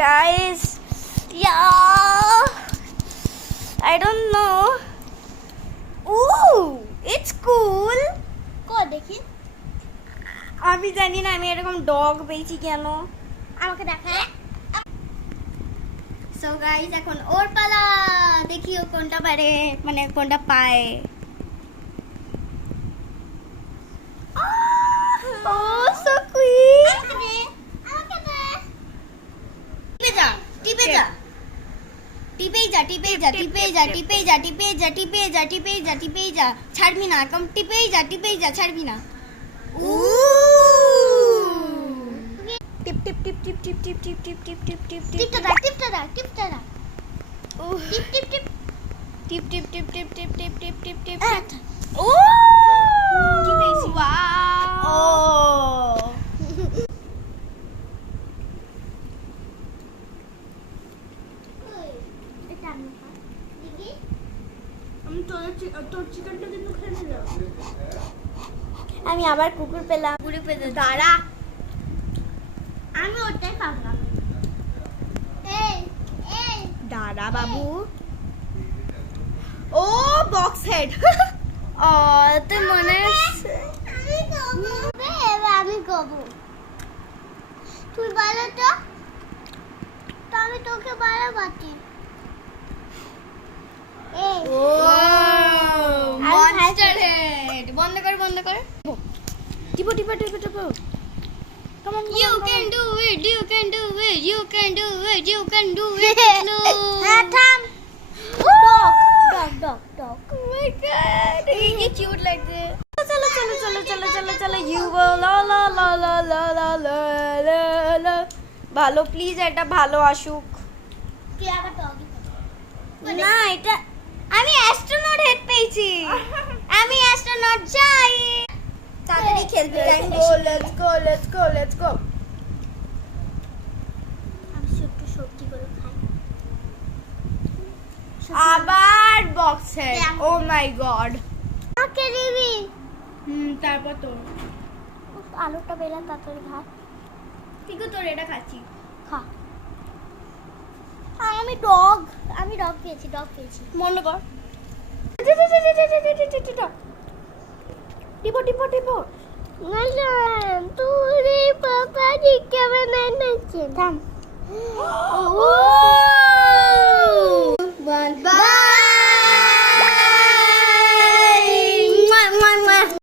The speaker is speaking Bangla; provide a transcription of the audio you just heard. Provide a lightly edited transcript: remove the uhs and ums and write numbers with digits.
Guys, yeah, I don't know. Ooh, it's cool. দেখি আমি জানি না আমি এরকম ডগ পেয়েছি কেন। আমাকে দেখা। সো গাইস এখন ওর পালা, দেখি ও কোনটা পারে, মানে কোনটা পায়। ও সো কুইক। টিপে যা টিপে যা টিপেই যা টিপেই যা টিপেই যা টিপেই যা টিপেই যা টিপেই যা টিপেই যা টিপেই যা, ছাড়বি না, কম টিপেই যা ছাড়বি না। উ টিপ টিপ টিপ টিপ টিপ টিপ টিপ টিপ টিপ টিপ টিপ টিপটা দাও টিপটা দাও টিপটা দাও টিপ টিপ টিপ টিপ টিপ টিপ টিপ টিপ টিপ টিপ টিপ টিপ। ও কি পেয়েছি? ওয়াও। এটা আমি খাই দেখি আমি তোর চিকেনটা কিন্তু খেয়ে নিলাম। আমি আবার কুকুর পেলাম, কুকুরে পেতে দাঁড়া। আমি ওটাই খাবো এই এই দাঁড়া বাবু। ও বক্স হেড। ও তো মনে আছে। আমি খাবো এবার আমি খাবো তুই বলো তো আমি তোকে বলা বাটি এই ও মনস্টার হেড। বন্ধ কর বন্ধ কর। টিপো টিপো টিপো টিপো। Come on, you can do it, you can do it, you can do it, you can do it. No. থাম dog Oh my god, he is cute like this. चलो चलो चलो चलो चलो चलो you go la la la la la la la la la. ভালো প্লিজ এটা ভালো আসুক। তুই আবার ডগ না এটা আমি অ্যাস্ট্রোনট হেড পেয়েছি। আমি অ্যাস্ট্রোনট চাই। তাড়াতাড়ি খেলতে টাইম বেশি। Let's go let's go let's go. আমি একটু সবজি করে খাই আবার বক্স হেড। ও মাই গড। ওকে দিবি তারপর তো আলুটা বেলা তাড়াতাড়ি খা ঠিক তোর এটা খাচ্ছি। খা আমি ডগ পেয়েছি বন্ধ কর। টিপো টিপো টিপো। ম্যাডাম তুই পাপা দিকে বানাইছে থাম Bye.